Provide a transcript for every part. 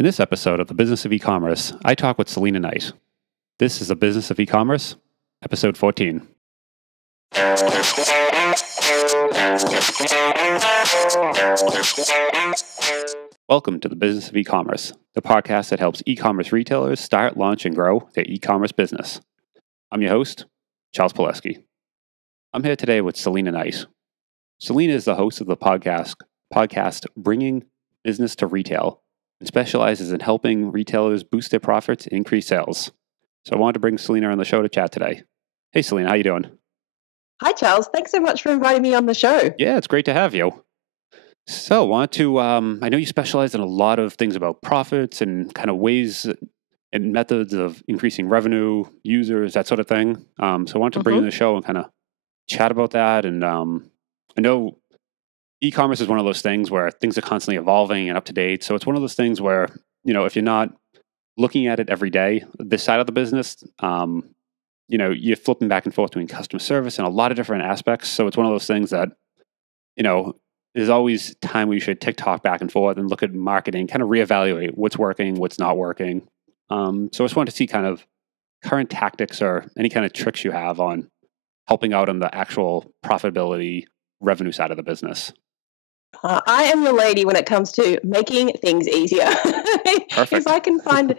In this episode of The Business of E-commerce, I talk with Salena Knight. This is The Business of E-commerce, episode 14. Welcome to The Business of E-commerce, the podcast that helps e-commerce retailers start, launch, and grow their e-commerce business. I'm your host, Charles Pileski. I'm here today with Salena Knight. Salena is the host of the podcast Bringing Business to Retail, and specializes in helping retailers boost their profits and increase sales. So I wanted to bring Salena on the show to chat today. Hey, Salena, how you doing? Hi, Charles. Thanks so much for inviting me on the show. Yeah, it's great to have you. So I want to, I know you specialize in a lot of things about profits and kind of ways and methods of increasing revenue, users, that sort of thing. So I want to bring you on the show and kind of chat about that. And I know e-commerce is one of those things where things are constantly evolving and up to date. So it's one of those things where, if you're not looking at it every day, this side of the business, you're flipping back and forth between customer service and a lot of different aspects. So it's one of those things that, there's always time where you should TikTok back and forth and look at marketing, kind of reevaluate what's working, what's not working. So I just wanted to see kind of current tactics or any kind of tricks you have on helping out on the actual profitability revenue side of the business. I am your lady when it comes to making things easier. Perfect. If I can find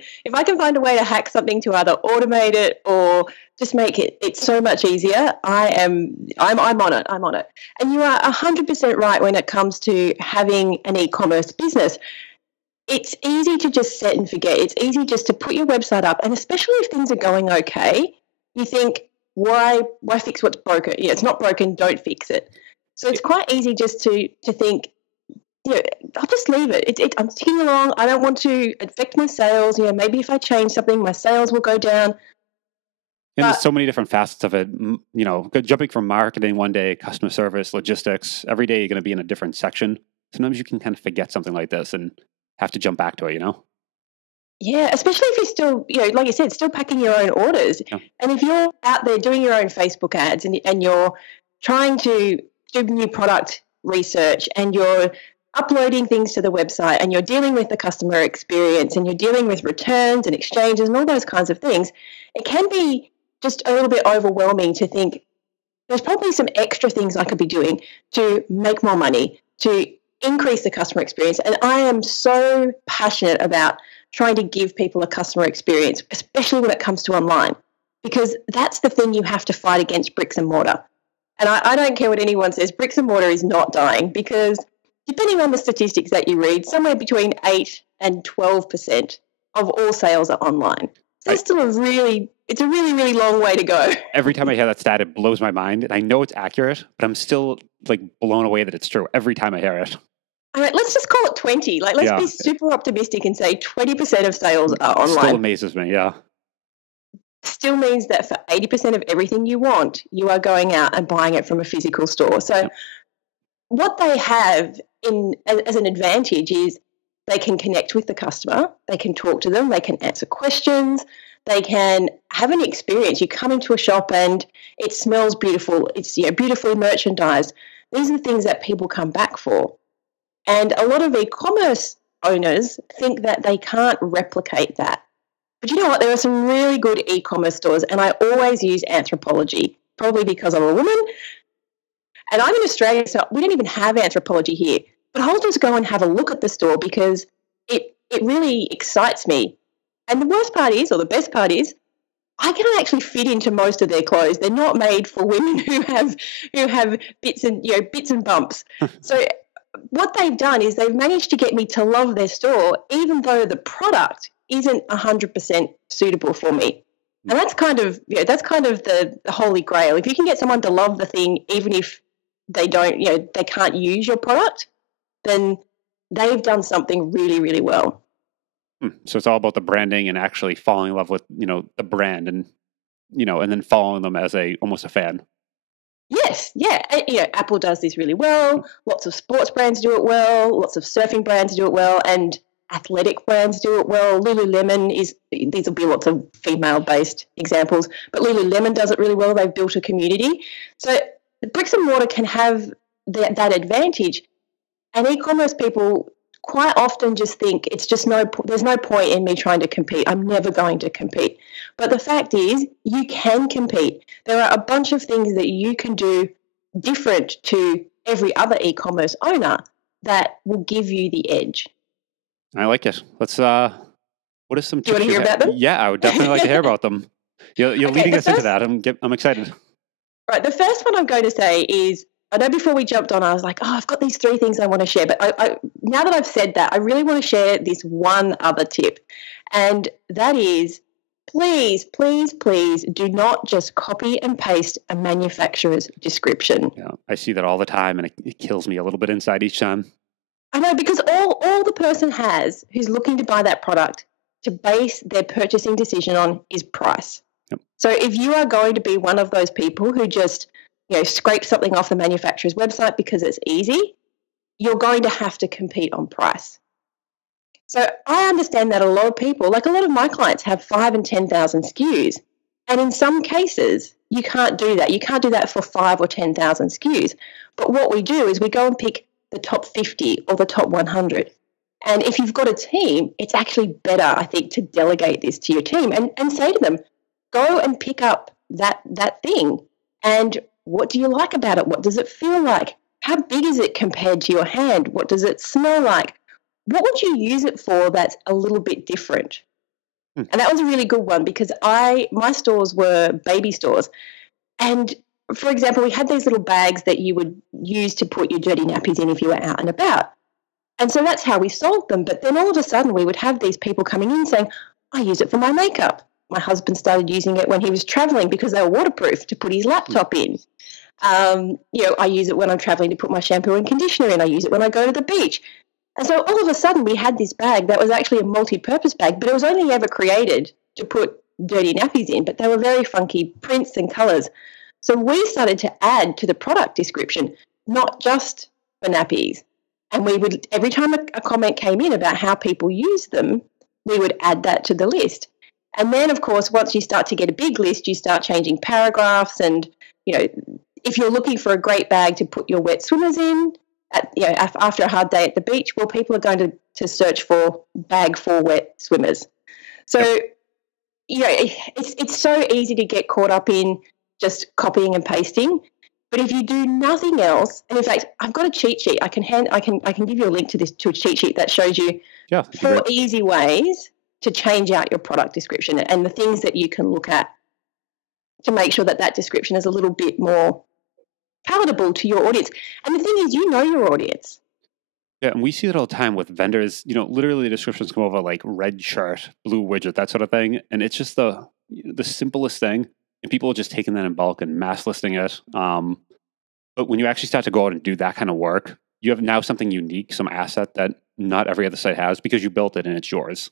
a way to hack something to either automate it or just make it so much easier, I'm on it. I'm on it. And you are 100% right when it comes to having an e-commerce business. It's easy to just set and forget. It's easy just to put your website up, and especially if things are going okay, you think, why fix what's broken? It's not broken, don't fix it. So it's quite easy just to think, I'll just leave it. I'm ticking along. I don't want to affect my sales. Maybe if I change something, my sales will go down. And there's so many different facets of it. Jumping from marketing one day, customer service, logistics, every day you're going to be in a different section. Sometimes you can kind of forget something like this and have to jump back to it, Yeah, especially if you're still, like you said, still packing your own orders. Yeah. And if you're out there doing your own Facebook ads and you're trying to do new product research and you're uploading things to the website and you're dealing with the customer experience and you're dealing with returns and exchanges and all those kinds of things, it can be just a little bit overwhelming to think there's probably some extra things I could be doing to make more money, to increase the customer experience. And I am so passionate about trying to give people a customer experience, especially when it comes to online, because that's the thing you have to fight against bricks and mortar. And I don't care what anyone says, bricks and mortar is not dying, because depending on the statistics that you read, somewhere between 8 and 12% of all sales are online. So it's still a really, really long way to go. Every time I hear that stat, it blows my mind. And I know it's accurate, but I'm still blown away that it's true every time I hear it. All right, let's just call it 20. Let's be super optimistic and say 20% of sales are online. Still amazes me, yeah. Still means that for 80% of everything you want, you are going out and buying it from a physical store. So what they have as an advantage is they can connect with the customer, they can talk to them, they can answer questions, they can have an experience. You come into a shop and it smells beautiful, it's beautifully merchandised. These are the things that people come back for. And a lot of e-commerce owners think that they can't replicate that. But you know what? There are some really good e-commerce stores, and I always use Anthropologie, probably because I'm a woman. And I'm in Australia, so we don't even have Anthropologie here. But I'll just go and have a look at the store because it really excites me. And the worst part is, or the best part is, I can actually fit into most of their clothes. They're not made for women who have bits and bumps. So what they've done is they've managed to get me to love their store, even though the product isn't 100% suitable for me. And that's kind of the holy grail. If you can get someone to love the thing, even if they don't, they can't use your product, then they've done something really, really well. So it's all about the branding and actually falling in love with, the brand and then following them as almost a fan. Yes, yeah. Apple does this really well. Lots of sports brands do it well. Lots of surfing brands do it well. And athletic brands do it well. Lululemon these will be lots of female-based examples, but Lululemon does it really well. They've built a community. So the bricks and mortar can have that advantage. And e-commerce people quite often just think it's just there's no point in me trying to compete. I'm never going to compete. But the fact is, you can compete. There are a bunch of things that you can do different to every other e-commerce owner that will give you the edge. I like it. Let's, what are some Do you tips want to hear about them? Yeah, I would definitely like to hear about them. You're Okay, leading us into that. I'm excited. Right, the first one I'm going to say is, I know before we jumped on, I was like, oh, I've got these 3 things I want to share. But now that I've said that, I really want to share this one other tip. And that is, please, please, please do not just copy and paste a manufacturer's description. Yeah, I see that all the time, and it kills me a little bit inside each time. I know, because all the person has who's looking to buy that product to base their purchasing decision on is price. Yep. So if you are going to be one of those people who just scrape something off the manufacturer's website because it's easy, you're going to have to compete on price. So I understand that a lot of people, like a lot of my clients, have 5 and 10,000 SKUs. And in some cases, you can't do that. You can't do that for 5 or 10,000 SKUs. But what we do is we go and pick the top 50 or the top 100. And if you've got a team, it's actually better, I think, to delegate this to your team and say to them, go and pick up that thing. And what do you like about it? What does it feel like? How big is it compared to your hand? What does it smell like? What would you use it for that's a little bit different? And that was a really good one, because my stores were baby stores. And for example, we had these little bags that you would use to put your dirty nappies in if you were out and about. And so that's how we sold them. But then all of a sudden we would have these people coming in saying, I use it for my makeup. My husband started using it when he was traveling because they were waterproof to put his laptop in. I use it when I'm traveling to put my shampoo and conditioner in. I use it when I go to the beach. And so all of a sudden we had this bag that was actually a multi-purpose bag, but it was only ever created to put dirty nappies in, but they were very funky prints and colours. So we started to add to the product description, not just for nappies. And we would, every time a comment came in about how people use them, we would add that to the list. And then, of course, once you start to get a big list, you start changing paragraphs. And, if you're looking for a great bag to put your wet swimmers in, after a hard day at the beach, well, people are going to search for bag for wet swimmers. So, it's so easy to get caught up in just copying and pasting. But if you do nothing else, and in fact, I've got a cheat sheet. I can give you a link to a cheat sheet that shows you 4 easy ways to change out your product description and the things that you can look at to make sure that description is a little bit more palatable to your audience. And the thing is, you know your audience. Yeah, and we see that all the time with vendors. Literally the descriptions come over like red shirt, blue widget, that sort of thing. And it's just the simplest thing. And people are just taking that in bulk and mass listing it. But when you actually start to go out and do that kind of work, you have now something unique, some asset that not every other site has because you built it and it's yours.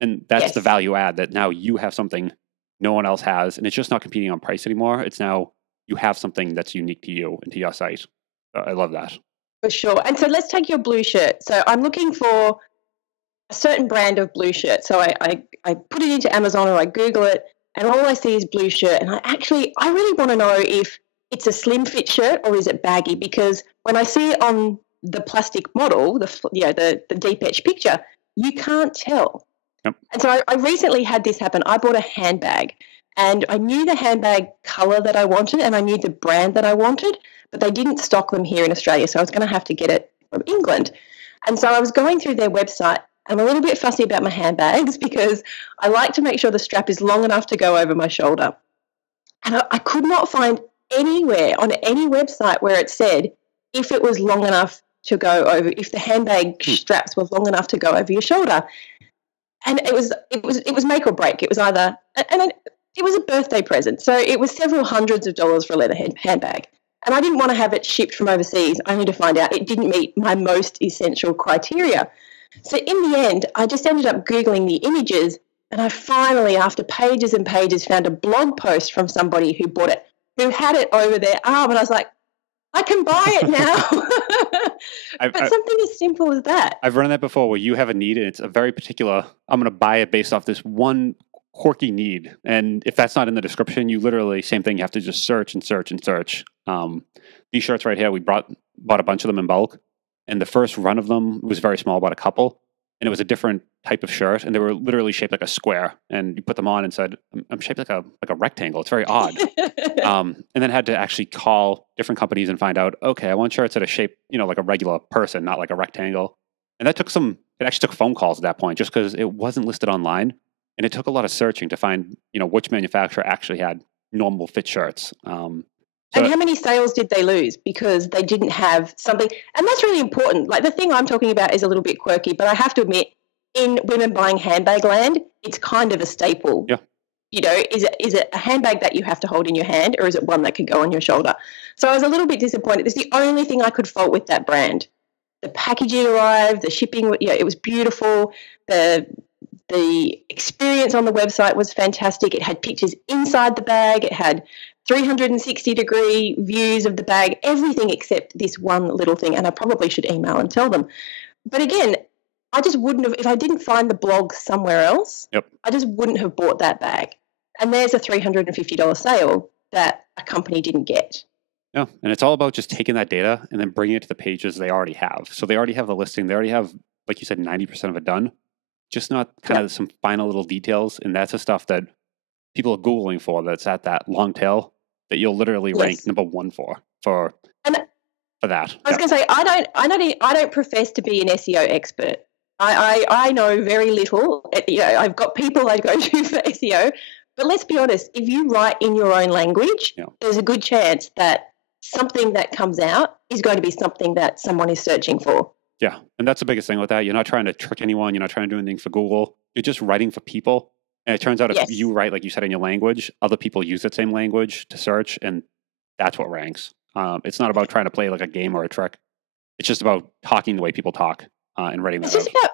And that's the value add, that now you have something no one else has. And it's just not competing on price anymore. It's now you have something that's unique to you and to your site. I love that. For sure. And so let's take your blue shirt. So I'm looking for a certain brand of blue shirt. So I put it into Amazon or I Google it, and all I see is blue shirt. And I really want to know if it's a slim fit shirt or is it baggy, because when I see it on the plastic model, the deep etch picture, you can't tell. Yep. And so I recently had this happen. I bought a handbag, and I knew the handbag color that I wanted and I knew the brand that I wanted, but they didn't stock them here in Australia. So I was going to have to get it from England. And so I was going through their website. I'm a little bit fussy about my handbags because I like to make sure the strap is long enough to go over my shoulder. And I could not find anywhere on any website where it said if it was long enough to go over, if the handbag straps were long enough to go over your shoulder. And it was make or break. It was either, and it was a birthday present. So it was several hundreds of dollars for a leather handbag. And I didn't want to have it shipped from overseas, only to find out it didn't meet my most essential criteria. So in the end, I just ended up Googling the images, and I finally, after pages and pages, found a blog post from somebody who bought it, who had it over their arm. And I was like, I can buy it now. But something as simple as that. I've run that before where you have a need and it's a very particular, I'm going to buy it based off this one quirky need. And if that's not in the description, you literally, same thing, you have to just search and search and search. These shirts right here, we bought a bunch of them in bulk. And the first run of them was very small, about a couple. And it was a different type of shirt, and they were literally shaped like a square. And you put them on and said, "I'm shaped like a rectangle. It's very odd." And then had to actually call different companies and find out, okay, I want shirts that are shaped, like a regular person, not like a rectangle. And that took it actually took phone calls at that point, just because it wasn't listed online, and it took a lot of searching to find, which manufacturer actually had normal fit shirts. And how many sales did they lose because they didn't have something? And that's really important. Like, the thing I'm talking about is a little bit quirky, but I have to admit, in women buying handbag land, it's kind of a staple. Yeah. Is it a handbag that you have to hold in your hand, or is it one that could go on your shoulder? So I was a little bit disappointed. It's the only thing I could fault with that brand. The packaging arrived, the shipping, it was beautiful. The experience on the website was fantastic. It had pictures inside the bag. It had 360-degree views of the bag, everything except this one little thing. And I probably should email and tell them. But again, I just wouldn't have, if I didn't find the blog somewhere else, Yep. I just wouldn't have bought that bag. And there's a $350 sale that a company didn't get. Yeah, and it's all about just taking that data and then bringing it to the pages they already have. So they already have the listing. They already have, like you said, 90% of it done. Just not kind of some final little details. And that's the stuff that people are Googling for, that's at that long tail that you'll literally rank number one for that. I was going to say, I don't profess to be an SEO expert. I know very little. I've got people I go to for SEO. But let's be honest, if you write in your own language, there's a good chance that something that comes out is going to be something that someone is searching for. Yeah, and that's the biggest thing with that. You're not trying to trick anyone. You're not trying to do anything for Google. You're just writing for people. And it turns out if you write, like you said, in your language, other people use that same language to search, and that's what ranks. It's not about trying to play like a game or a trick. It's just about talking the way people talk and writing that out.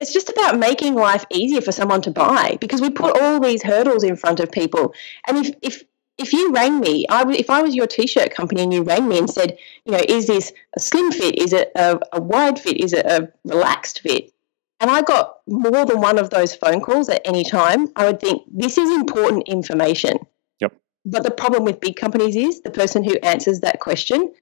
It's just about making life easier for someone to buy, because we put all these hurdles in front of people. And if you rang me, if I was your T-shirt company and you rang me and said, is this a slim fit? Is it a wide fit? Is it a relaxed fit? And I got more than one of those phone calls at any time, I would think, this is important information. Yep. But the problem with big companies is the person who answers that question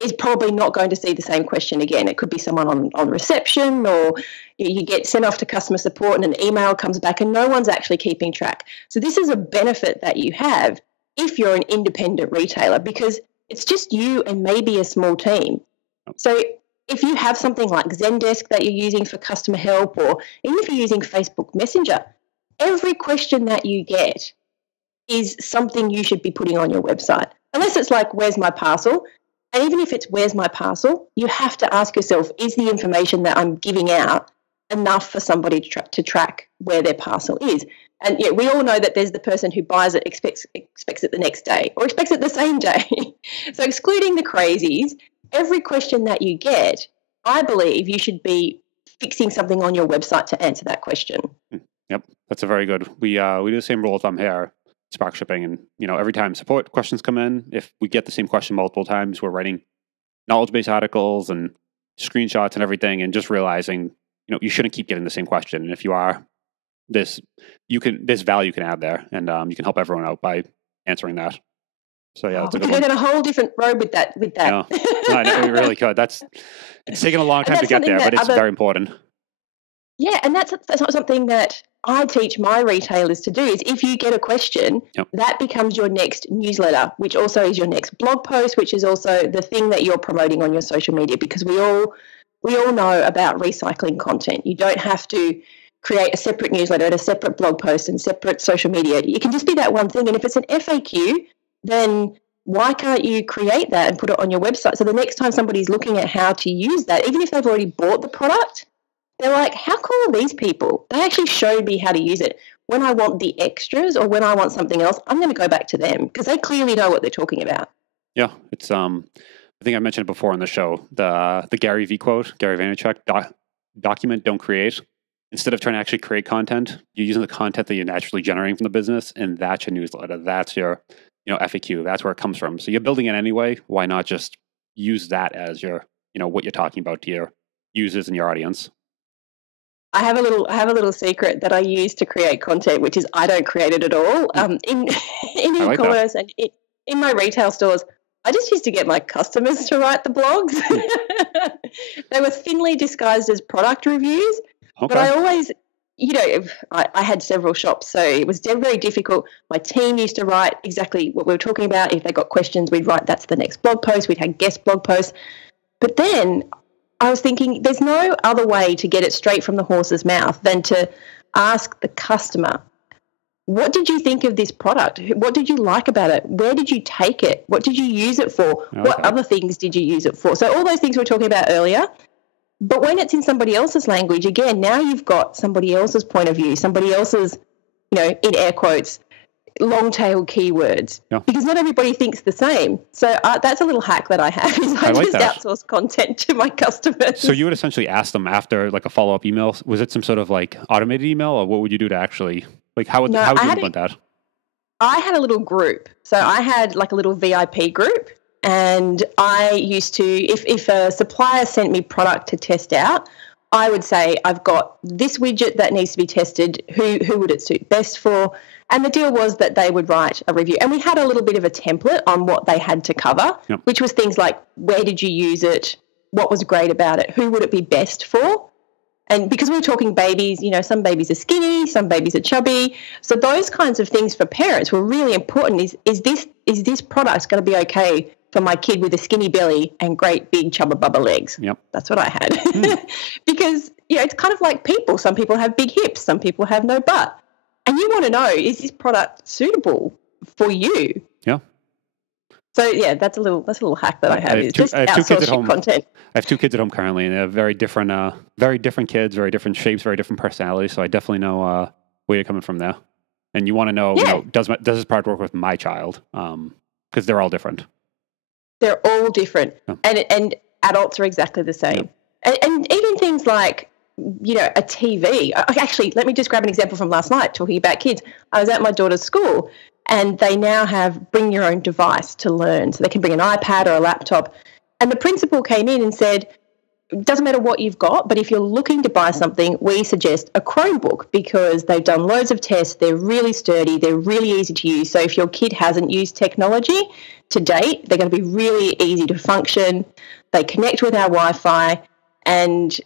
is probably not going to see the same question again. It could be someone on reception, or you get sent off to customer support and an email comes back and no one's actually keeping track. So this is a benefit that you have if you're an independent retailer, because it's just you and maybe a small team. So if you have something like Zendesk that you're using for customer help, or even if you're using Facebook Messenger, every question that you get is something you should be putting on your website. Unless it's like, where's my parcel? And even if it's where's my parcel, you have to ask yourself, is the information that I'm giving out enough for somebody to track where their parcel is? And we all know that there's the person who buys it, expects it the next day, or expects it the same day. So excluding the crazies, every question that you get, I believe you should be fixing something on your website to answer that question. Yep, that's a very good. We do the same rule of thumb here, Spark Shipping, and every time support questions come in, if we get the same question multiple times, we're writing knowledge-based articles and screenshots and everything, and just realizing you shouldn't keep getting the same question. And if you are, this value you can add there, and you can help everyone out by answering that. So yeah, that's a good one. We could go down a whole different road with that. Yeah, no, we really could. It's taken a long time to get there, but it's very important. Yeah, and that's not something that I teach my retailers to do. Is if you get a question, that becomes your next newsletter, which also is your next blog post, which is also the thing that you're promoting on your social media, because we all know about recycling content. You don't have to create a separate newsletter and a separate blog post and separate social media. You can just be that one thing. And if it's an FAQ, then why can't you create that and put it on your website? So the next time somebody's looking at how to use that, even if they've already bought the product, they're like, how cool are these people? They actually showed me how to use it. When I want the extras or when I want something else, I'm going to go back to them because they clearly know what they're talking about. Yeah, it's I think I mentioned it before on the show, the Gary V quote, Gary Vaynerchuk, document, don't create. Instead of trying to actually create content, you're using the content that you're naturally generating from the business, and that's your newsletter. That's your FAQ. That's where it comes from. So you're building it anyway. Why not just use that as your what you're talking about to your users and your audience? I have a little secret that I use to create content, which is I don't create it at all. In e-commerce and in my retail stores, I just used to get my customers to write the blogs. They were thinly disguised as product reviews, but I always, I had several shops, so it was very difficult. My team used to write exactly what we were talking about. If they got questions, we'd write, that's the next blog post. We'd have guest blog posts. But then I was thinking there's no other way to get it straight from the horse's mouth than to ask the customer, what did you think of this product? What did you like about it? Where did you take it? What did you use it for? Okay. What other things did you use it for? So all those things we were talking about earlier. But when it's in somebody else's language, again, now you've got somebody else's point of view, somebody else's, in air quotes, long-tail keywords, because not everybody thinks the same. So that's a little hack that I have, is I just outsource content to my customers. So you would essentially ask them after like a follow-up email. Was it some sort of like automated email, or what would you do to actually, like how would you implement that? I had a little group. So I had like a little VIP group, and I used to, if a supplier sent me product to test out, I would say, I've got this widget that needs to be tested. Who would it suit best for? And the deal was that they would write a review. And we had a little bit of a template on what they had to cover, which was things like, where did you use it? What was great about it? Who would it be best for? And because we were talking babies, some babies are skinny, some babies are chubby. So those kinds of things for parents were really important. Is this product going to be okay for my kid with a skinny belly and great big chubba bubba legs? Yep. That's what I had. Because, it's kind of like people. Some people have big hips, some people have no butt. And you want to know, is this product suitable for you? Yeah. So yeah, that's a little hack that I have. Is just outsource your content. I have 2 kids at home currently, and they have very different kids, very different shapes, very different personalities. So I definitely know where you're coming from there. And you want to know, does this product work with my child? Because they're all different. They're all different, and adults are exactly the same. And even things like, a TV. Actually, let me just grab an example from last night, talking about kids. I was at my daughter's school, and they now have bring your own device to learn. So they can bring an iPad or a laptop. And the principal came in and said, it doesn't matter what you've got, but if you're looking to buy something, we suggest a Chromebook, because they've done loads of tests. They're really sturdy. They're really easy to use. So if your kid hasn't used technology to date, they're going to be really easy to function. They connect with our Wi-Fi, and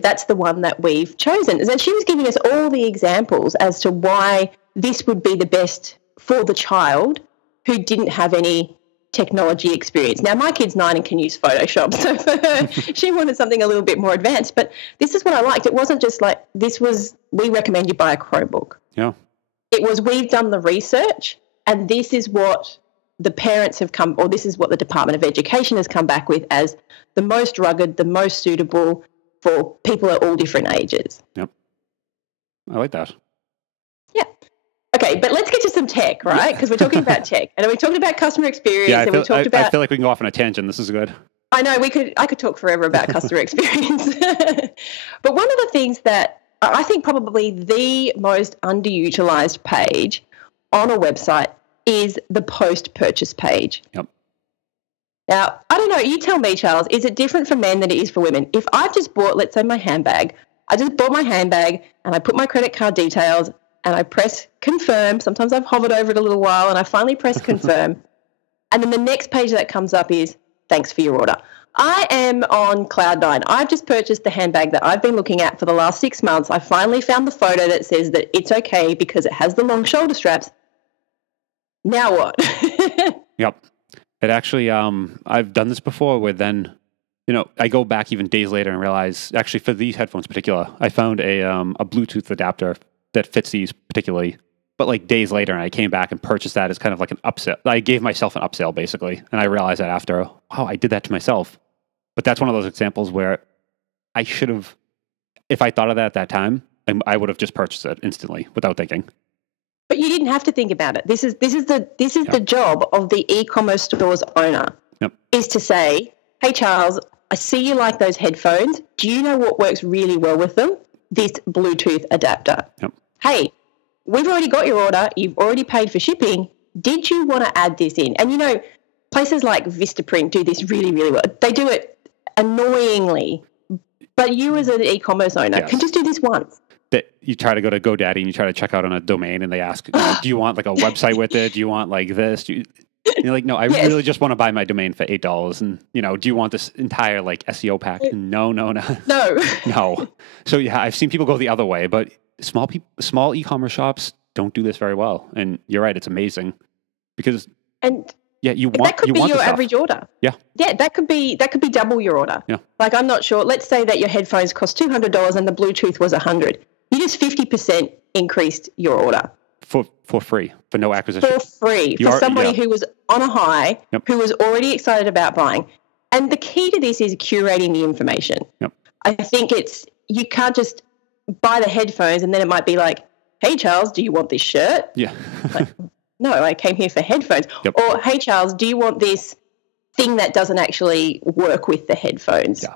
that's the one that we've chosen. And she was giving us all the examples as to why this would be the best for the child who didn't have any technology experience. Now, my kid's 9 and can use Photoshop, so for her, she wanted something a little bit more advanced. But this is what I liked. It wasn't just like, we recommend you buy a Chromebook. Yeah. It was, we've done the research, and this is what the parents have come, or this is what the Department of Education has come back with as the most rugged, the most suitable for people at all different ages. Yep. I like that. Yeah. Okay, but let's get to some tech, right? Because we're talking about tech, and we talked about customer experience, and we talked about... I feel like we can go off on a tangent. This is good. I know, I could talk forever about customer experience. But one of the things that I think probably the most underutilized page on a website is the post-purchase page. Yep. Now, I don't know, you tell me, Charles, is it different for men than it is for women? If I've just bought, let's say, my handbag, I just bought my handbag and I put my credit card details and I press confirm. Sometimes I've hovered over it a little while and I finally press confirm. And then the next page that comes up is, thanks for your order. I am on cloud 9. I've just purchased the handbag that I've been looking at for the last 6 months. I finally found the photo that says that it's okay because it has the long shoulder straps. Now what? Yep. It actually, I've done this before where then, I go back even days later and realize, actually for these headphones in particular, I found a Bluetooth adapter that fits these particularly. But like days later, and I came back and purchased that as kind of like an upsell. I gave myself an upsell basically. And I realized that after, I did that to myself. But that's one of those examples where I should have, if I thought of that at that time, I would have just purchased it instantly without thinking. But you didn't have to think about it. This is the job of the e-commerce store's owner, is to say, hey, Charles, I see you like those headphones. Do you know what works really well with them? This Bluetooth adapter. Yep. Hey, we've already got your order. You've already paid for shipping. Did you want to add this in? And, places like Vistaprint do this really, really well. They do it annoyingly. But you as an e-commerce owner can just do this once. That you try to go to GoDaddy and you try to check out on a domain and they ask, do you want like a website with it? Do you want like this? You're like, no, I Yes. really just want to buy my domain for $8. And, do you want this entire like SEO pack? No. No. No. So yeah, I've seen people go the other way, but small e-commerce shops don't do this very well. And you're right, it's amazing because And you that want could you be want the your stuff. average order. Yeah. Yeah, that could be double your order. Yeah. Like, I'm not sure. Let's say that your headphones cost $200 and the Bluetooth was $100. You just 50% increased your order. For free, for no acquisition. For free, for somebody who was on a high, Yep. who was already excited about buying. And the key to this is curating the information. Yep. I think you can't just buy the headphones and then it might be like, hey, Charles, do you want this shirt? Yeah. Like, no, I came here for headphones. Yep. Or, hey, Charles, do you want this thing that doesn't actually work with the headphones? Yeah.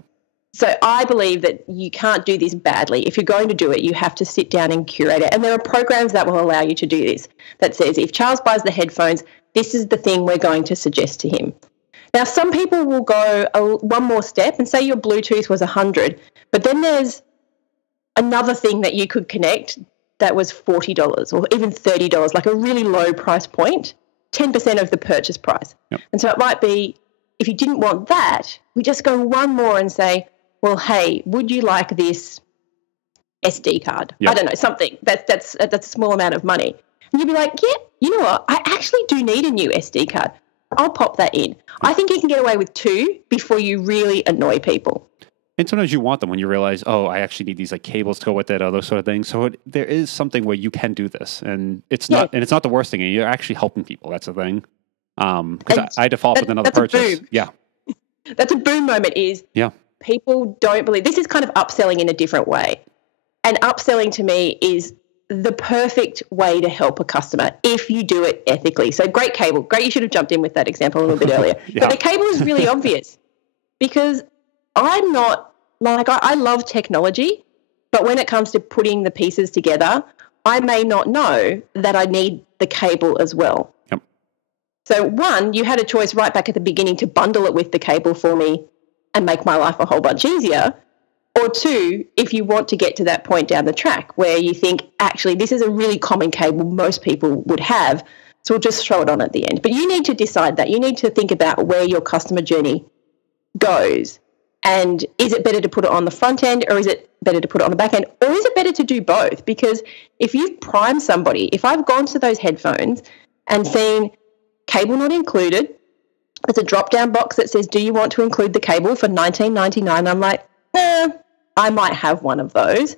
So I believe that you can't do this badly. If you're going to do it, you have to sit down and curate it. And there are programs that will allow you to do this that says if Charles buys the headphones, this is the thing we're going to suggest to him. Now, some people will go one more step and say your Bluetooth was 100, but then there's another thing that you could connect that was $40 or even $30, like a really low price point, 10% of the purchase price. Yep. And so it might be, if you didn't want that, we just go one more and say, well, hey, would you like this SD card? Yep. I don't know, something that's a small amount of money. And you'd be like, yeah, you know what? I actually do need a new SD card. I'll pop that in. I think you can get away with 2 before you really annoy people. And sometimes you want them when you realize, oh, I actually need these like cables to go with it, or those sort of things. So there is something where you can do this, and it's not the worst thing. And you're actually helping people. That's the thing. Because I default with another purchase. Yeah, that's a boom moment. People don't believe this is kind of upselling in a different way, and upselling to me is the perfect way to help a customer if you do it ethically. So great cable, great. You should have jumped in with that example a little bit earlier. Yeah. But the cable is really obvious because I'm not like I love technology, but when it comes to putting the pieces together, I may not know that I need the cable as well. Yep. So one, you had a choice right back at the beginning to bundle it with the cable for me and make my life a whole bunch easier. Or 2, if you want to get to that point down the track where you think, actually, this is a really common cable most people would have, so we'll just throw it on at the end. But you need to decide that. You need to think about where your customer journey goes. And is it better to put it on the front end, or is it better to put it on the back end, or is it better to do both? Because if you've primed somebody, if I've gone to those headphones and seen cable not included, there's a drop-down box that says, do you want to include the cable for $19.99? I'm like, I might have one of those.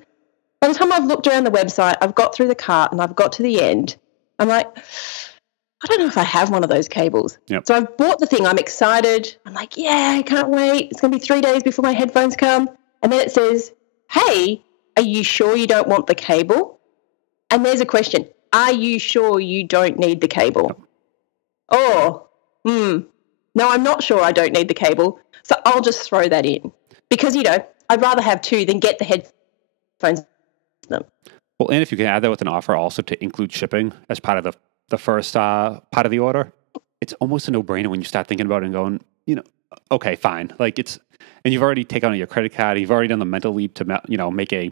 By the time I've looked around the website, I've got through the cart and I've got to the end, I'm like, I don't know if I have one of those cables. Yep. So I've bought the thing. I'm excited. I'm like, yeah, I can't wait. It's going to be 3 days before my headphones come. And then it says, hey, are you sure you don't want the cable? And there's a question. Are you sure you don't need the cable? Yep. No, I'm not sure I don't need the cable. So I'll just throw that in because, I'd rather have 2 than get the headphones. Well, and if you can add that with an offer also to include shipping as part of the first part of the order, it's almost a no-brainer when you start thinking about it and going, okay, fine. Like and you've already taken on your credit card, you've already done the mental leap to, make a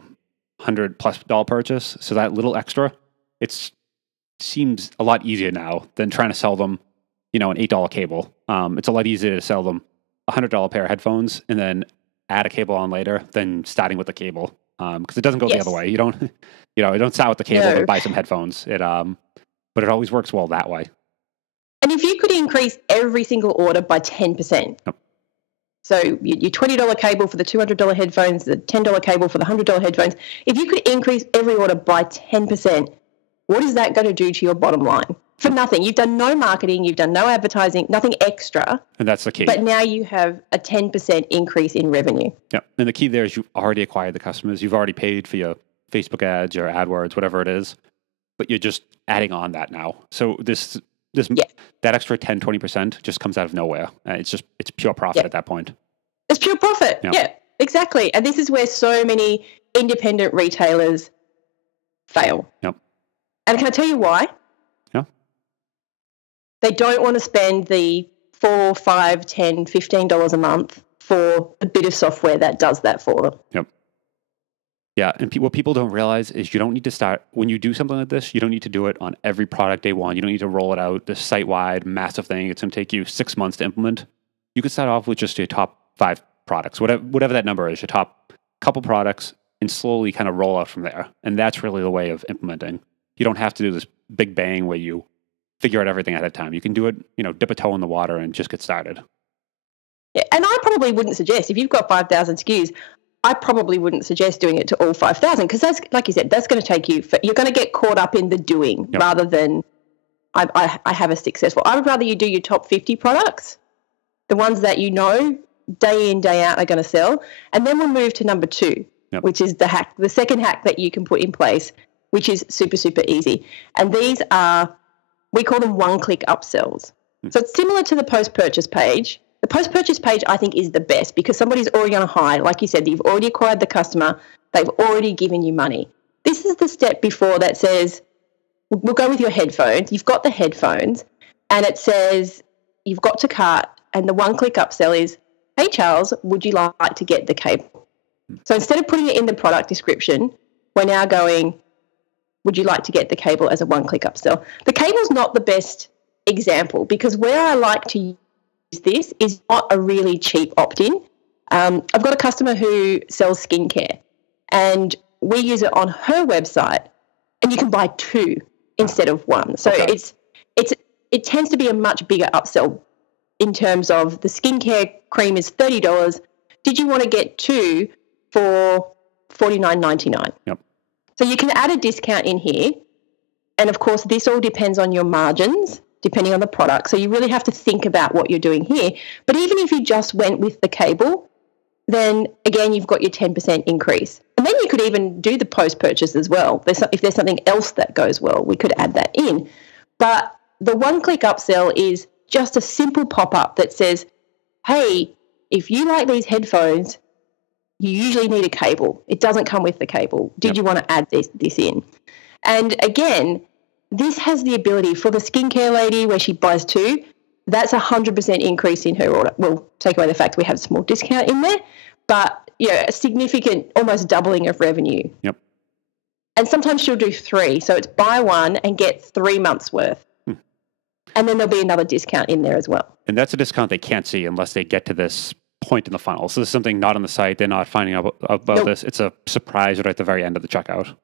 $100+ purchase. So that little extra, it seems a lot easier now than trying to sell them, an $8 cable. It's a lot easier to sell them a $100 pair of headphones and then add a cable on later than starting with the cable. Because it doesn't go the other way. You don't, you don't start with the cable and buy some headphones. But it always works well that way. And if you could increase every single order by 10%, so your $20 cable for the $200 headphones, the $10 cable for the $100 headphones, if you could increase every order by 10%, what is that going to do to your bottom line? For nothing. You've done no marketing, you've done no advertising, nothing extra. And that's the key. But now you have a 10% increase in revenue. Yeah. And the key there is you've already acquired the customers. You've already paid for your Facebook ads, your AdWords, whatever it is. But you're just adding on that now. So that extra 10, 20% just comes out of nowhere. It's pure profit at that point. It's pure profit. Yeah, exactly. And this is where so many independent retailers fail. Yep. And can I tell you why? Yeah. They don't want to spend the $4, $5, $10, $15 a month for a bit of software that does that for them. Yep. Yeah, and what people don't realize is you don't need to start, when you do something like this, you don't need to do it on every product day one. You don't need to roll it out, this site-wide, massive thing. It's going to take you 6 months to implement. You could start off with just your top 5 products, whatever that number is, your top couple products, and slowly kind of roll out from there. And that's really the way of implementing. You don't have to do this big bang where you figure out everything ahead of time. You can do it, dip a toe in the water and just get started. Yeah, and I probably wouldn't suggest, if you've got 5,000 SKUs, I probably wouldn't suggest doing it to all 5,000 because that's, like you said, that's going to take you, you're going to get caught up in the doing rather than I have a successful. I would rather you do your top 50 products, the ones that day in, day out are going to sell. And then we'll move to number 2, which is the second hack that you can put in place, which is super, super easy. And these are, we call them one-click upsells. So it's similar to the post-purchase page. The post-purchase page, I think, is the best because somebody's already on a high. Like you said, you've already acquired the customer. They've already given you money. This is the step before that says, we'll go with your headphones. You've got the headphones, and it says you've got to cart, and the one-click upsell is, hey, Charles, would you like to get the cable? So instead of putting it in the product description, we're now going, would you like to get the cable as a one-click upsell? The cable's not the best example because where I like to use this is not a really cheap opt-in. I've got a customer who sells skincare, and we use it on her website, and you can buy 2 instead of 1. So it tends to be a much bigger upsell in terms of the skincare cream is $30. Did you want to get 2 for $49.99? Yep. So you can add a discount in here. And, of course, this all depends on your margins, depending on the product. So you really have to think about what you're doing here. But even if you just went with the cable, then, again, you've got your 10% increase. And then you could even do the post-purchase as well. If there's something else that goes well, we could add that in. But the one-click upsell is just a simple pop-up that says, hey, if you like these headphones, you usually need a cable. It doesn't come with the cable. Did you want to add this in? And again, this has the ability for the skincare lady where she buys 2, that's 100% increase in her order. We'll take away the fact we have a small discount in there, but a significant almost doubling of revenue. Yep. And sometimes she'll do 3. So it's buy 1 and get 3 months worth. And then there'll be another discount in there as well. And that's a discount they can't see unless they get to this point in the funnel. So this is something not on the site. They're not finding out about this. It's a surprise right at the very end of the checkout.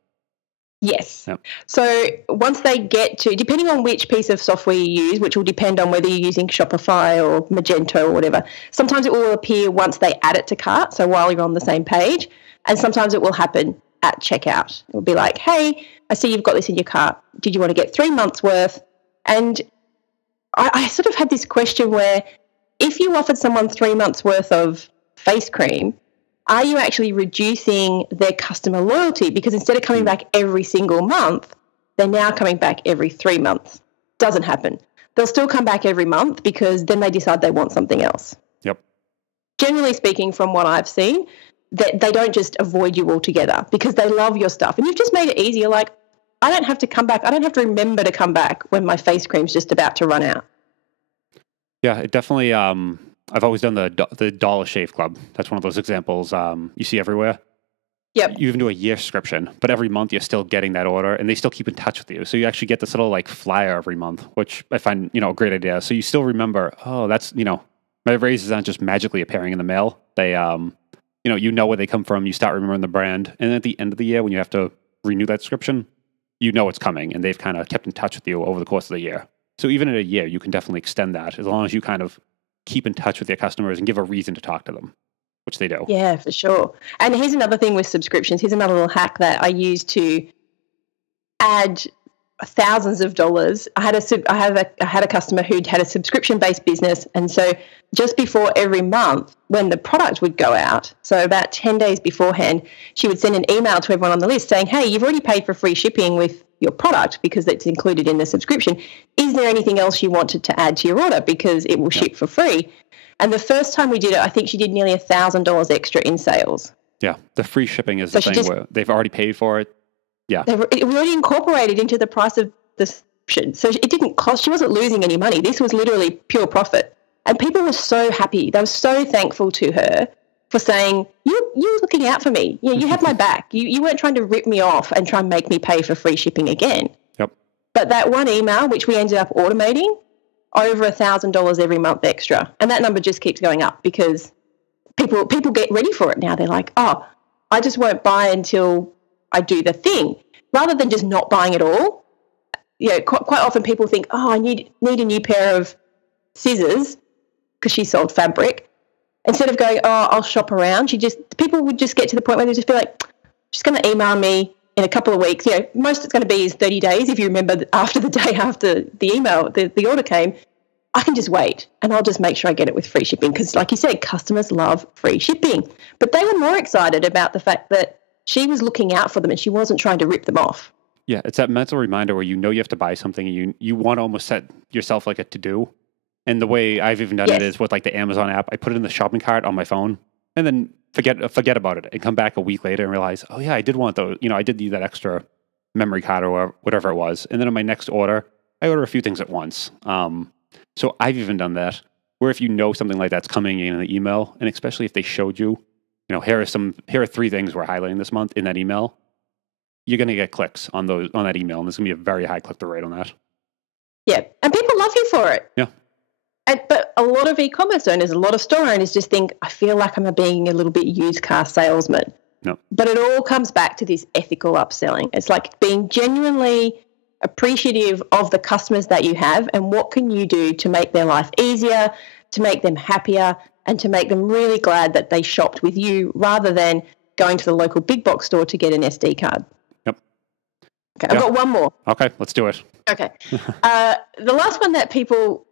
Yes. Yep. So once they get to, depending on which piece of software you use, which will depend on whether you're using Shopify or Magento or whatever, sometimes it will appear once they add it to cart, so while you're on the same page, and sometimes it will happen at checkout. It will be like, hey, I see you've got this in your cart. Did you want to get 3 months worth? And I sort of had this question where if you offered someone 3 months worth of face cream, are you actually reducing their customer loyalty? Because instead of coming back every single month, they're now coming back every 3 months. Doesn't happen. They'll still come back every month because then they decide they want something else. Yep. Generally speaking, from what I've seen, that they don't just avoid you altogether because they love your stuff. And you've just made it easier. Like, I don't have to come back. I don't have to remember to come back when my face cream's just about to run out. Yeah, it definitely, I've always done the Dollar Shave Club. That's one of those examples you see everywhere. Yep. You even do a year subscription, but every month you're still getting that order and they still keep in touch with you. So you actually get this little flyer every month, which I find, a great idea. So you still remember, oh, that's, my raises aren't just magically appearing in the mail. They, you know where they come from. You start remembering the brand. And at the end of the year, when you have to renew that subscription, it's coming and they've kind of kept in touch with you over the course of the year. So even in a year, you can definitely extend that as long as you kind of keep in touch with your customers and give a reason to talk to them, which they do. Yeah, for sure. And here's another thing with subscriptions. Here's another little hack that I use to add thousands of dollars. I had a customer who'd had a subscription-based business, and so just before every month when the product would go out, so about 10 days beforehand, she would send an email to everyone on the list saying, hey, you've already paid for free shipping with your product because it's included in the subscription. Is there anything else you wanted to add to your order because it will ship for free? And the first time we did it, I think she did nearly $1,000 extra in sales. Yeah, the free shipping is the thing where they've already paid for it. Yeah. It was already incorporated into the price of the subscription. So it didn't cost, she wasn't losing any money. This was literally pure profit. And people were so happy. They were so thankful to her for saying, you're looking out for me. You had my back. You weren't trying to rip me off and try and make me pay for free shipping again. Yep. But that one email, which we ended up automating, over $1,000 every month extra. And that number just keeps going up because people get ready for it now. They're like, oh, I just won't buy until I do the thing, rather than just not buying at all. Quite often people think, oh, I need a new pair of scissors because she sold fabric. Instead of going, oh, I'll shop around, people would just get to the point where they just be like, she's going to email me in a couple of weeks. Most it's going to be is 30 days. If you remember, after the day after the email, the order came, I can just wait and I'll just make sure I get it with free shipping because, like you said, customers love free shipping. But they were more excited about the fact that she was looking out for them and she wasn't trying to rip them off. Yeah, it's that mental reminder where you have to buy something and you want to almost set yourself like a to-do. And the way I've even done it is with like the Amazon app. I put it in the shopping cart on my phone and then forget about it and come back a week later and realize, oh yeah, I did want those. I did need that extra memory card or whatever it was. And then on my next order, I order a few things at once. So I've even done that where if something like that's coming in an email, and especially if they showed you, here are 3 things we're highlighting this month in that email, you're going to get clicks on that email. And there's going to be a very high click-through rate on that. Yeah. And people love you for it. Yeah. But a lot of e-commerce owners, a lot of store owners just think, I feel like I'm being a little bit used car salesman. No. But it all comes back to this ethical upselling. It's like being genuinely appreciative of the customers that you have and what can you do to make their life easier, to make them happier, and to make them really glad that they shopped with you rather than going to the local big box store to get an SD card. Yep. Okay, I've got one more. Okay, let's do it. Okay. The last one that people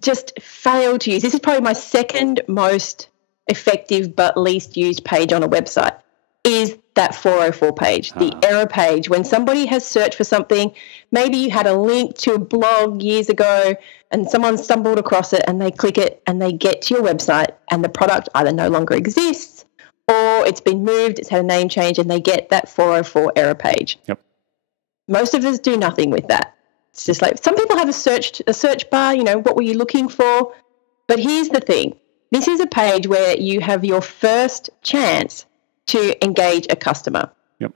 just fail to use, this is probably my second most effective but least used page on a website, is that 404 page, the error page. When somebody has searched for something, maybe you had a link to a blog years ago and someone stumbled across it and they click it and they get to your website and the product either no longer exists or it's been moved, it's had a name change, and they get that 404 error page. Yep. Most of us do nothing with that. It's just like some people have a search bar, what were you looking for? But here's the thing. This is a page where you have your first chance to engage a customer. Yep.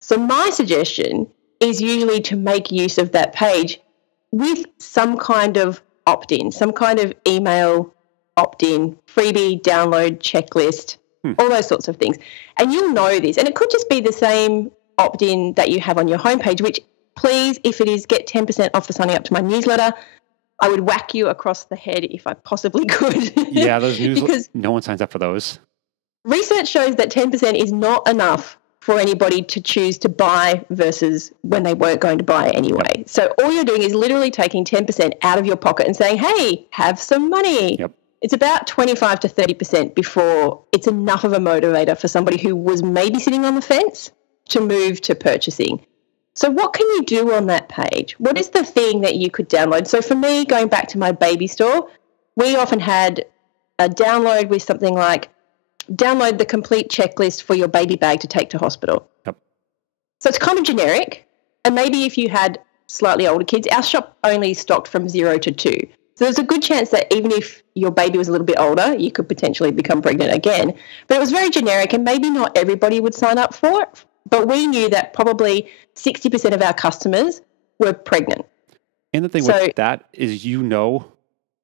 So my suggestion is usually to make use of that page with some kind of opt-in, some kind of email opt-in, freebie, download, checklist, all those sorts of things. And you'll know this. And it could just be the same opt-in that you have on your homepage, which please, if it is, get 10% off for signing up to my newsletter. I would whack you across the head if I possibly could. Yeah, those newsletters, no one signs up for those. Research shows that 10% is not enough for anybody to choose to buy versus when they weren't going to buy anyway. Yep. So all you're doing is literally taking 10% out of your pocket and saying, hey, have some money. Yep. It's about 25 to 30% before it's enough of a motivator for somebody who was maybe sitting on the fence to move to purchasing. So what can you do on that page? What is the thing that you could download? So for me, going back to my baby store, we often had a download with something like, download the complete checklist for your baby bag to take to hospital. Yep. So it's kind of generic. And maybe if you had slightly older kids, our shop only stocked from 0 to 2. So there's a good chance that even if your baby was a little bit older, you could potentially become pregnant again. But it was very generic and maybe not everybody would sign up for it. But we knew that probably 60% of our customers were pregnant. And the thing with that is,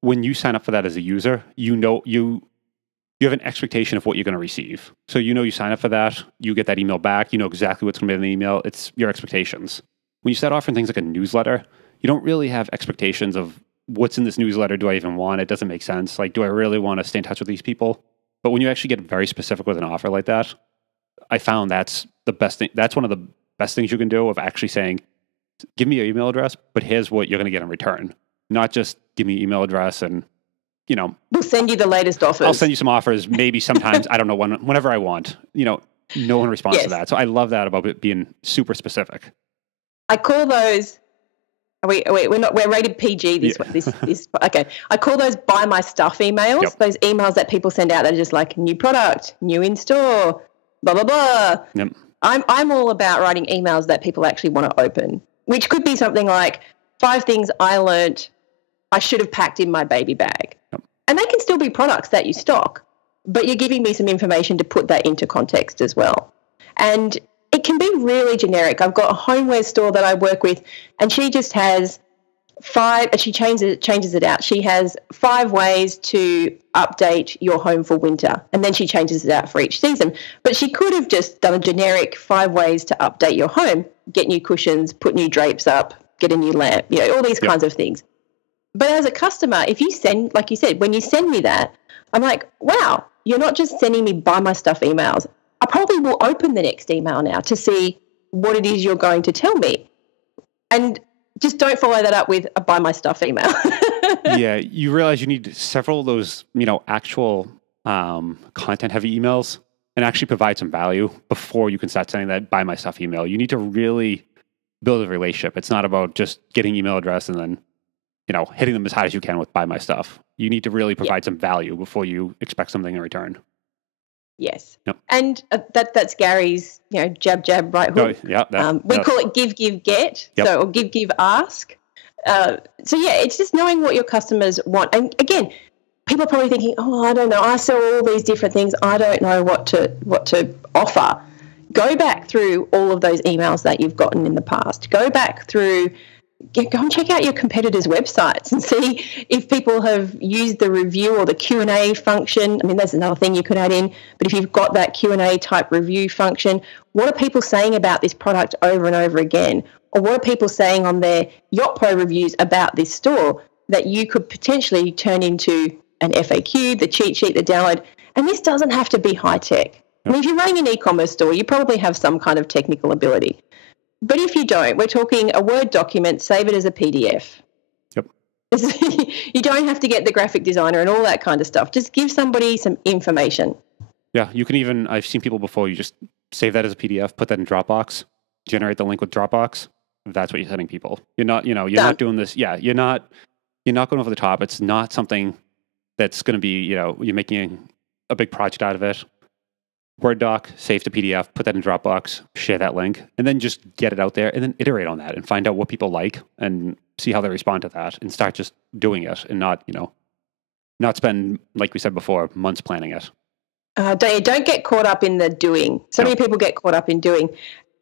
when you sign up for that as a user, you have an expectation of what you're going to receive. So you sign up for that, you get that email back, you know exactly what's going to be in the email. It's your expectations. When you start offering things like a newsletter, you don't really have expectations of what's in this newsletter. Do I even want it? Doesn't make sense. Like, do I really want to stay in touch with these people? But when you actually get very specific with an offer like that, I found that's the best thing. That's one of the best things you can do, of actually saying, give me your email address, but here's what you're going to get in return. Not just give me your email address and, we'll send you the latest offers. I'll send you some offers, maybe sometimes, I don't know, whenever I want. No one responds to that. So I love that about it being super specific. I call those, we're rated PG this okay. I call those buy my stuff emails. Yep. Those emails that people send out that are just like new product, new in store, blah, blah, blah. Yep. I'm all about writing emails that people actually want to open, which could be something like 5 things I learned I should have packed in my baby bag. Yep. And they can still be products that you stock. but you're giving me some information to put that into context as well. And it can be really generic. I've got a homeware store that I work with, and she just has 5, and she changes it out. She has 5 ways to update your home for winter, and then she changes it out for each season. But she could have just done a generic 5 ways to update your home, get new cushions, put new drapes up, get a new lamp, all these kinds of things. But as a customer, if you send, like you said, when you send me that, I'm like, wow, you're not just sending me buy my stuff emails. I probably will open the next email now to see what it is you're going to tell me. And just don't follow that up with a buy my stuff email. Yeah, you realize you need several of those, actual content-heavy emails and actually provide some value before you can start sending that buy my stuff email. You need to really build a relationship. It's not about just getting email address and then, hitting them as hard as you can with buy my stuff. You need to really provide some value before you expect something in return. Yes. Yep. And that's Gary's, jab, jab, right hook. Oh, yeah, we call it give, give, get. Yep. So, or give, give, ask. It's just knowing what your customers want. And again, people are probably thinking, oh, I don't know, I sell all these different things. I don't know what to offer. Go back through all of those emails that you've gotten in the past. Go back through, go and check out your competitors' websites and see if people have used the review or the Q&A function. I mean, that's another thing you could add in. But if you've got that Q&A type review function, what are people saying about this product over and over again? Or what are people saying on their Yacht Pro reviews about this store that you could potentially turn into an FAQ, the cheat sheet, the download? And this doesn't have to be high tech. I mean, if you're running an e-commerce store, you probably have some kind of technical ability. But if you don't, we're talking a Word document, save it as a PDF. Yep. You don't have to get the graphic designer and all that kind of stuff. Just give somebody some information. Yeah, you can even, I've seen people before, you just save that as a PDF, put that in Dropbox, generate the link with Dropbox. That's what you're sending people. You're not, you're not doing this. Yeah, you're not going over the top. It's not something that's going to be, you're making a big project out of it. Word doc, save to PDF, put that in Dropbox, share that link, and then just get it out there and then iterate on that and find out what people like and see how they respond to that and start just doing it and not spend, like we said before, months planning it. Don't get caught up in the doing. So many people get caught up in doing.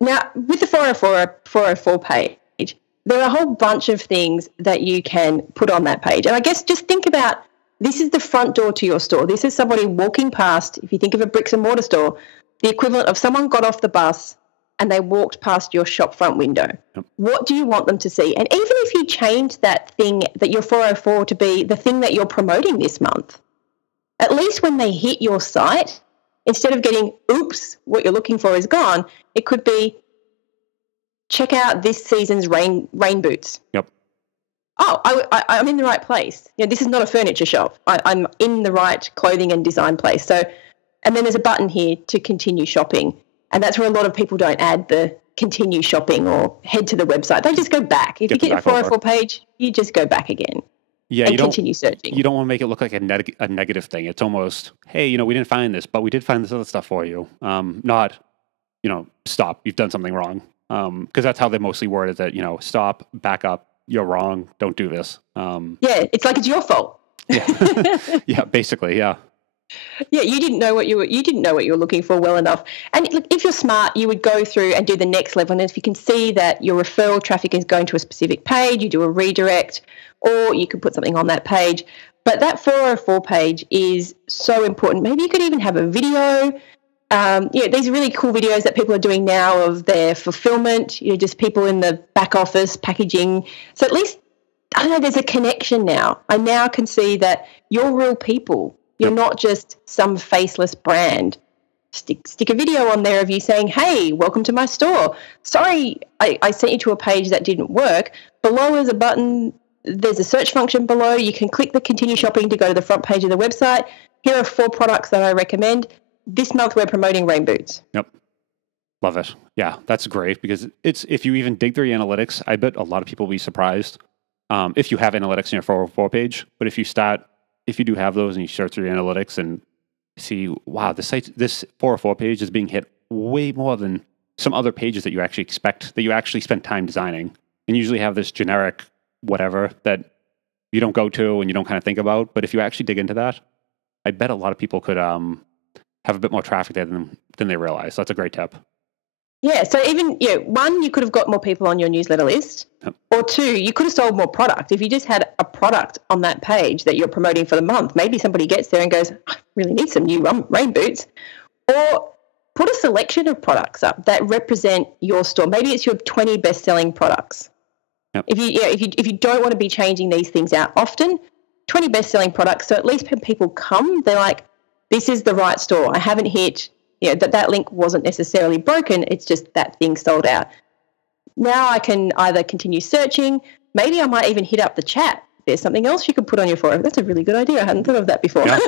Now, with the 404 page, there are a whole bunch of things that you can put on that page. And I guess just think about, this is the front door to your store. This is somebody walking past. If you think of a bricks and mortar store, the equivalent of someone got off the bus and they walked past your shop front window. Yep. What do you want them to see? And even if you change that thing, that your 404 to be the thing that you're promoting this month, at least when they hit your site, instead of getting, oops, what you're looking for is gone, it could be, check out this season's rain boots. Yep. Oh, I'm in the right place. This is not a furniture shop. I'm in the right clothing and design place. So, and then there's a button here to continue shopping. And that's where a lot of people don't add the continue shopping or head to the website. They just go back. If you get a 404 page, you just go back again. Yeah, and continue searching. You don't want to make it look like a negative thing. It's almost, hey, we didn't find this, but we did find this other stuff for you. Not, stop, you've done something wrong. Because that's how they mostly word it, that, stop, back up. You're wrong. Don't do this. Yeah, it's like it's your fault. Yeah, yeah, basically, yeah. Yeah, you didn't know what you were looking for well enough. And look, if you're smart, you would go through and do the next level. And if you can see that your referral traffic is going to a specific page, you do a redirect, or you could put something on that page. But that 404 page is so important. Maybe you could even have a video. These really cool videos that people are doing now of their fulfillment, just people in the back office packaging. So at least, I don't know, there's a connection now. I now can see that you're real people. You're not just some faceless brand. Stick a video on there of you saying, hey, welcome to my store. Sorry, I sent you to a page that didn't work. Below is a button. There's a search function below. You can click the continue shopping to go to the front page of the website. Here are 4 products that I recommend. This month we're promoting rain boots. Yep. Love it. Yeah, that's great because if you even dig through your analytics, I bet a lot of people will be surprised if you have analytics in your 404 page. But if you do have those and you search through your analytics and see, wow, this 404 page is being hit way more than some other pages that you actually expect, that you actually spend time designing, and usually have this generic whatever that you don't go to and you don't kind of think about. But if you actually dig into that, I bet a lot of people could have a bit more traffic there than they realize. So that's a great tip. Yeah, so even, one, you could have got more people on your newsletter list, or two, you could have sold more product. If you just had a product on that page that you're promoting for the month, maybe somebody gets there and goes, I really need some new rain boots. Or put a selection of products up that represent your store. Maybe it's your 20 best-selling products. Yep. If you don't want to be changing these things out often, 20 best-selling products, so at least when people come, they're like, this is the right store. I haven't hit... that link wasn't necessarily broken. It's just that thing sold out. Now I can either continue searching. Maybe I might even hit up the chat. There's something else you could put on your forum. That's a really good idea. I hadn't thought of that before. Yeah.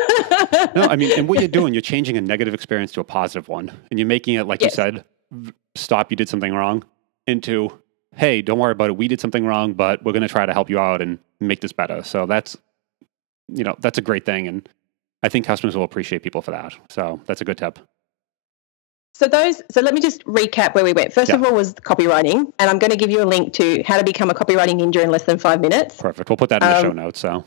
No, I mean, and what you're doing, you're changing a negative experience to a positive one. And you're making it, like you said, stop, you did something wrong, into, hey, don't worry about it. We did something wrong, but we're going to try to help you out and make this better. So that's a great thing. And I think customers will appreciate people for that. So that's a good tip. So let me just recap where we went. First of all was copywriting, and I'm going to give you a link to how to become a copywriting ninja in less than 5 minutes. Perfect. We'll put that in the show notes. So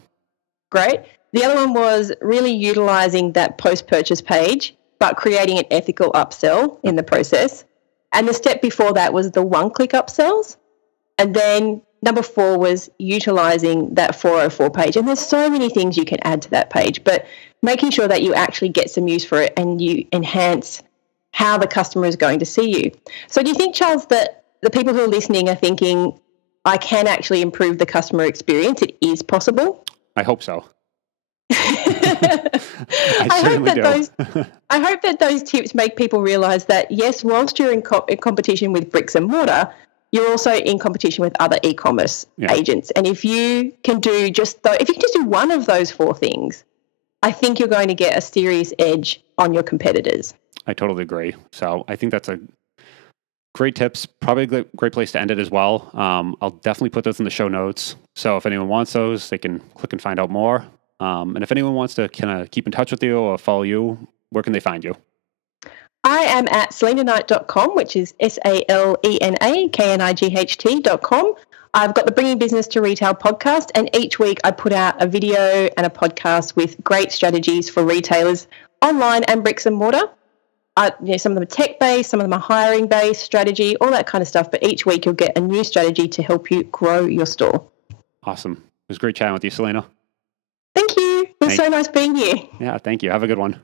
great. The other one was really utilizing that post-purchase page, but creating an ethical upsell in the process. And the step before that was the one-click upsells. And then number 4 was utilizing that 404 page. And there's so many things you can add to that page, but making sure that you actually get some use for it and you enhance how the customer is going to see you. So do you think, Charles, that the people who are listening are thinking, I can actually improve the customer experience? It is possible? I hope so. I hope that those tips make people realize that, yes, whilst you're in competition with bricks and mortar, you're also in competition with other e-commerce agents. And if you can do if you can just do one of those 4 things, I think you're going to get a serious edge on your competitors. I totally agree. So I think that's a great tips, probably a great place to end it as well. I'll definitely put those in the show notes. So if anyone wants those, they can click and find out more. And if anyone wants to kind of keep in touch with you or follow you, where can they find you? I am at salenaknight.com, which is SALENAKNIGHT.com. I've got the Bringing Business to Retail podcast, and each week I put out a video and a podcast with great strategies for retailers online and bricks and mortar. Some of them are tech-based, some of them are hiring-based strategy, all that kind of stuff. But each week you'll get a new strategy to help you grow your store. Awesome. It was great chatting with you, Salena. Thank you. It was so nice being here. Yeah, thank you. Have a good one.